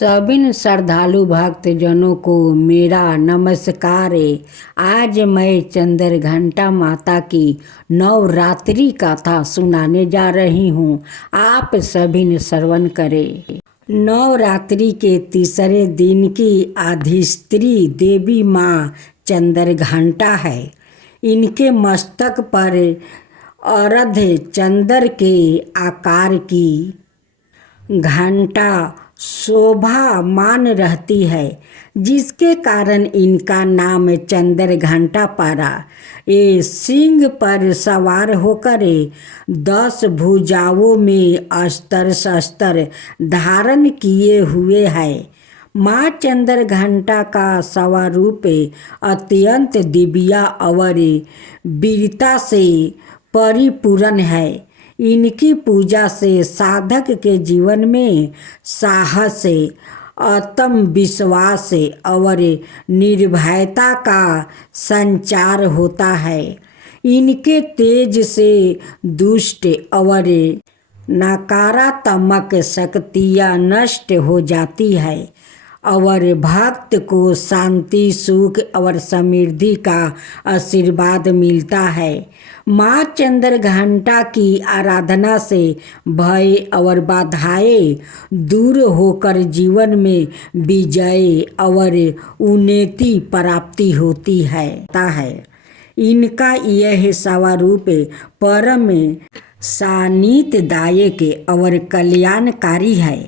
सभी श्रद्धालु भक्तजनों को मेरा नमस्कार। आज मैं चंद्र घंटा माता की नवरात्रि कथा सुनाने जा रही हूँ। आप सभी ने श्रवण करें। नवरात्रि के तीसरे दिन की अधिष्ठात्री देवी माँ चंद्र घंटा है। इनके मस्तक पर अर्ध चंद्र के आकार की घंटा शोभामान रहती है, जिसके कारण इनका नाम चंद्र घंटा पड़ा। ये सिंह पर सवार होकर 10 भुजाओं में अस्त्र शस्त्र धारण किए हुए है। माँ चंद्र घंटा का स्वरूप अत्यंत दिव्य और वीरता से परिपूर्ण है। इनकी पूजा से साधक के जीवन में साहस, आत्मविश्वास और निर्भयता का संचार होता है। इनके तेज से दुष्ट और नकारात्मक शक्तियाँ नष्ट हो जाती है और भक्त को शांति, सुख और समृद्धि का आशीर्वाद मिलता है। माँ चंद्र घंटा की आराधना से भय और बाधाएं दूर होकर जीवन में विजय और उन्नति प्राप्ति होती है। इनका यह स्वरूप परम सानिध्यदायक और कल्याणकारी है।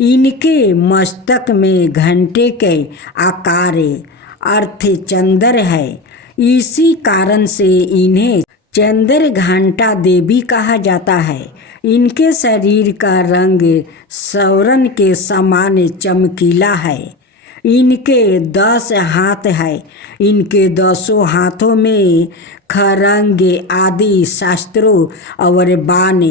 इनके मस्तक में घंटे के आकार अर्थ चंद्र है। इसी कारण से इन्हें चंद्र घंटा देवी कहा जाता है। इनके शरीर का रंग स्वर्ण के समान चमकीला है। इनके 10 हाथ है। इनके 10 हाथों में खरंग आदि शास्त्रों और बाण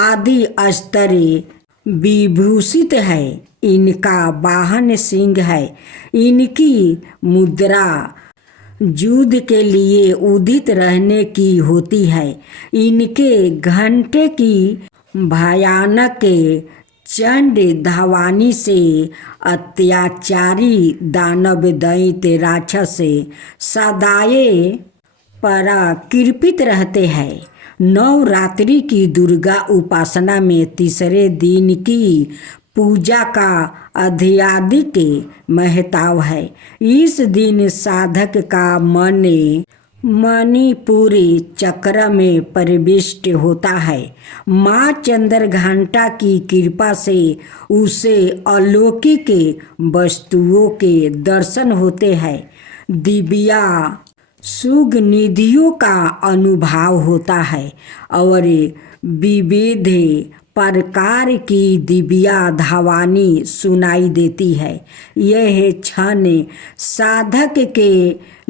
आदि अस्त्र विभूषित है। इनका वाहन सिंह है। इनकी मुद्रा युद्ध के लिए उदित रहने की होती है। इनके घंटे की भयानक चंड धावानी से अत्याचारी दानव दैत्य राक्षस सदाए पराकृपित रहते हैं। नवरात्रि की दुर्गा उपासना में तीसरे दिन की पूजा का अत्यधिक महत्व है। इस दिन साधक का मन मणिपुरी चक्र में प्रविष्ट होता है। माँ चंद्र घंटा की कृपा से उसे अलौकिक वस्तुओं के दर्शन होते हैं। दिव्या सुगनिधियों का अनुभव होता है और विविध प्रकार की दिव्या धावानी सुनाई देती है। यह क्षण साधक के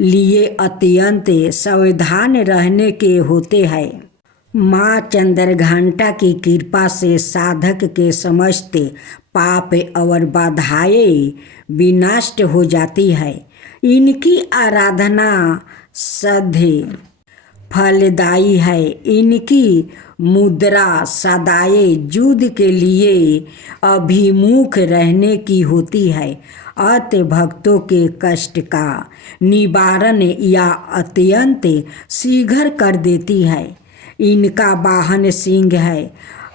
लिए अत्यंत सावधान रहने के होते हैं। माँ चंद्र घंटा की कृपा से साधक के समस्त पाप और बाधाएं विनष्ट हो जाती है। इनकी आराधना सधे फलदायी है। इनकी मुद्रा सदाए युद्ध के लिए अभिमुख रहने की होती है। अत भक्तों के कष्ट का निवारण या अत्यंत शीघ्र कर देती है। इनका वाहन सिंह है।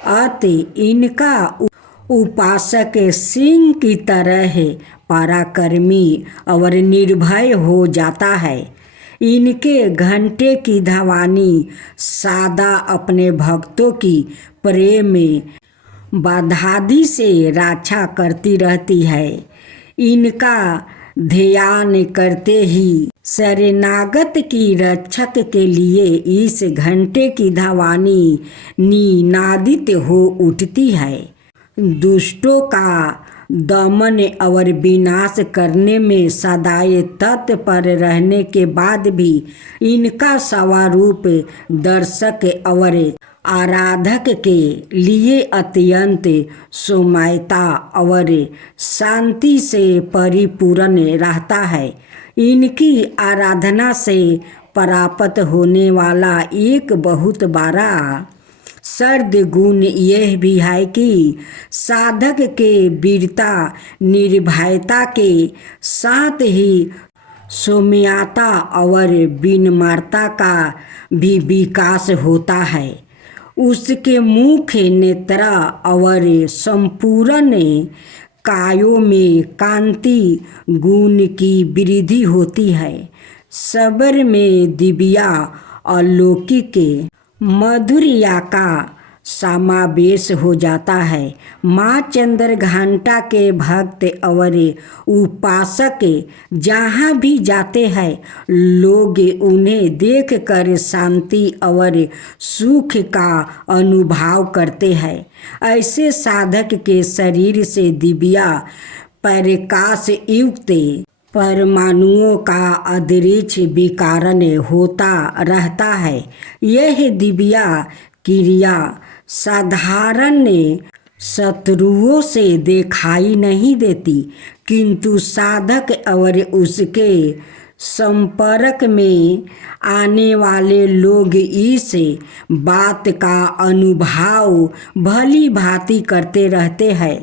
अत इनका उपासक सिंह की तरह पराक्रमी और निर्भय हो जाता है। इनके घंटे की धावानी सदा अपने भक्तों की प्रेम बाधादि से रक्षा करती रहती है। इनका ध्यान करते ही शरणागत की रक्षक के लिए इस घंटे की धावानी निनादित हो उठती है। दुष्टों का दमन और विनाश करने में सदाए तत्पर रहने के बाद भी इनका स्वरूप दर्शक और आराधक के लिए अत्यंत सौम्यता और शांति से परिपूर्ण रहता है। इनकी आराधना से प्राप्त होने वाला एक बहुत बड़ा सर्द गुण यह भी है कि साधक के वीरता निर्भयता के साथ ही सौम्यता और विनम्रता का भी विकास होता है। उसके मुख्य नेत्र और संपूर्ण कायों में कांति गुण की वृद्धि होती है। सबर में दिव्या अलौकिक मधुरिया का समावेश हो जाता है। माँ चंद्रघंटा के भक्त और उपासक जहाँ भी जाते हैं लोग उन्हें देखकर शांति और सुख का अनुभव करते हैं। ऐसे साधक के शरीर से दिव्या प्रकाश युक्त परमाणुओं का अदृश्य विकारण होता रहता है। यह दिव्या क्रिया साधारण शत्रुओं से दिखाई नहीं देती, किंतु साधक और उसके संपर्क में आने वाले लोग इस बात का अनुभव भली भांति करते रहते हैं।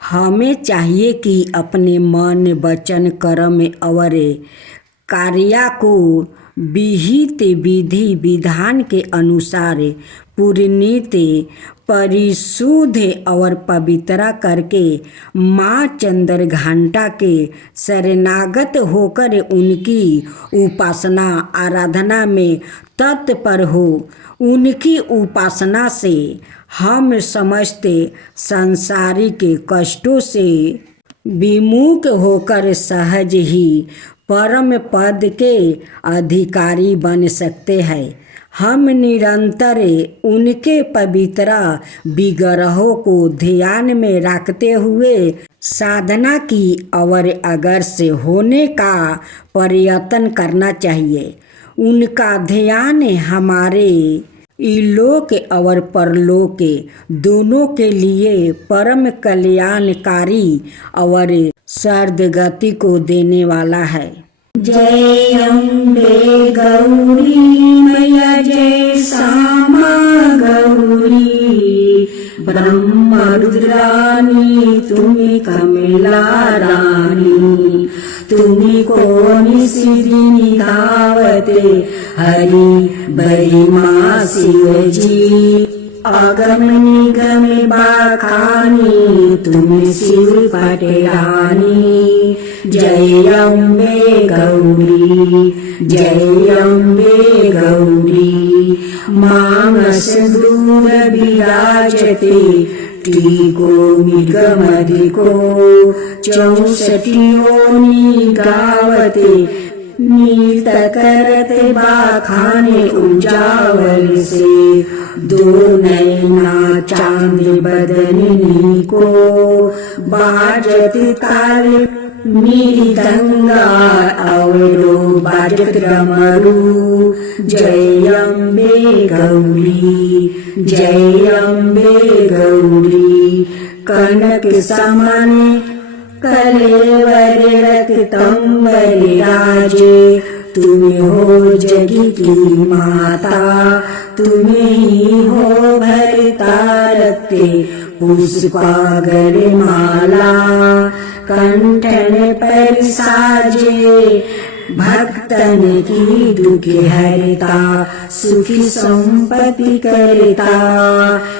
हमें चाहिए कि अपने मन वचन कर्म और कार्य को विहित विधि विधान के अनुसार पुनीत परिशुद्ध और पवित्र करके माँ चंद्रघंटा के शरणागत होकर उनकी उपासना आराधना में तत्पर हो। उनकी उपासना से हम समस्त सांसारिक कष्टों से विमुख होकर सहज ही परम पद के अधिकारी बन सकते हैं। हम निरंतर उनके पवित्र विग्रहों को ध्यान में रखते हुए साधना की और अग्रसर होने का प्रयत्न करना चाहिए। उनका ध्यान हमारे इलोक और परलोक दोनों के लिए परम कल्याणकारी और सर्वगति को देने वाला है। जय अम्बे गौरी मैया, जय श्यामा गौरी, ब्रह्म रुद्रानी तुम्हें कमला रानी, तुम्हें कौन सिद्धि धावते हरि बड़ी माँ शिव जी, आगम निगम बाखानी तुम्हें शिव पटरानी। जय अम्बे गौरी, जय अम्बे गौरी, मानस दूर विराजते टीको निगमधिको, 64 योनि गावते नीत करते बाखाने उजावल से, दो नैना चांद बदनी को, बाजत ताले मृदंगा और बाजत डमरू। जय अम्बे गौरी, जय अम्बे गौरी, कनक समान कलेवर रक्तंबर राजे, तुम्हें हो जगी की माता, तुम्हें ही हो भरता रखते पुष्पागर माला, कंठन पर साजे भक्तन की दुख हरता, सुखी संपत्ति करता।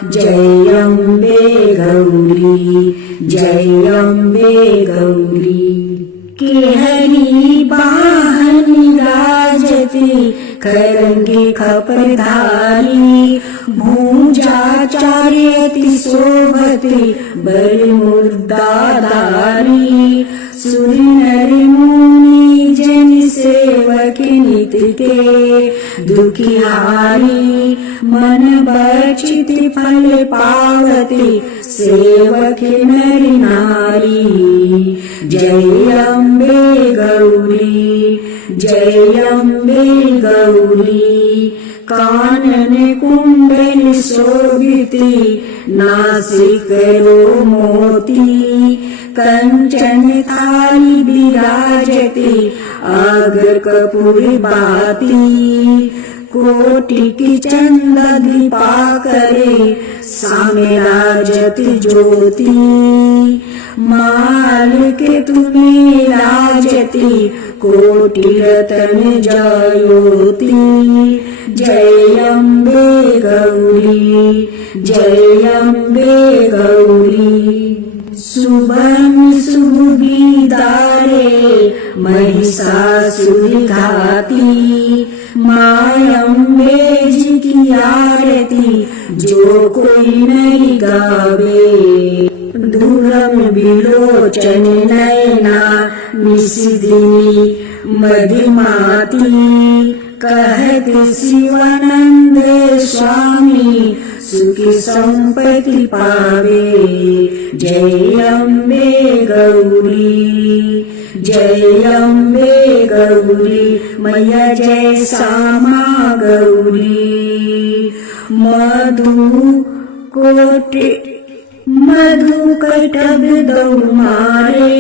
जय अम्बे गौरी, जय अम्बे गौरी, के हरि वाहन राजती करंगे खपरधारी, भूजा चार्यति शोभते बर मुर्दाधारी, सुर नर मुनि जन सेवक नित के दुखिहारी, मन बचित फल पावती सेवक नर नारी। जय अम्बे गौरी, जय अम्बे गौरी, कानन कुंडल शोभिते नासिक रो मोती, कंचन थाली विराजते अग्र कपूर बाती, कोटि की चंदा दीपाकरे सामे राजत ज्योति माल के तुम्हें राजती कोटि रतन जयोति जय अम्बे गौरी जय अम्बे गौरी सुबह सुबीदारे महिषासुर घाती माँ अम्बे जी की आरती जो कोई नहीं गावे दूरम विलोचन नयना निशिदिनी मधुमाती कहत शिवानंद स्वामी सुखी संपत्ति पावे जय अम्बे गौरी जय अम्बे गौरी मैया जय श्यामा गौरी मधु कटब दौड़ मारे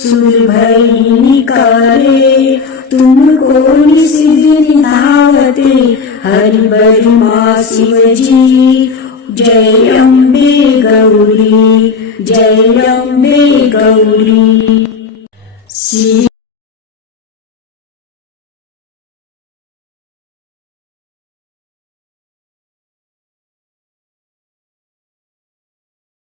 सुर भई निकारे तुमको निशिदिनी धावते हरि बरि माँ शिव जी जय अम्बे गौरी जय अम्बे गौरी।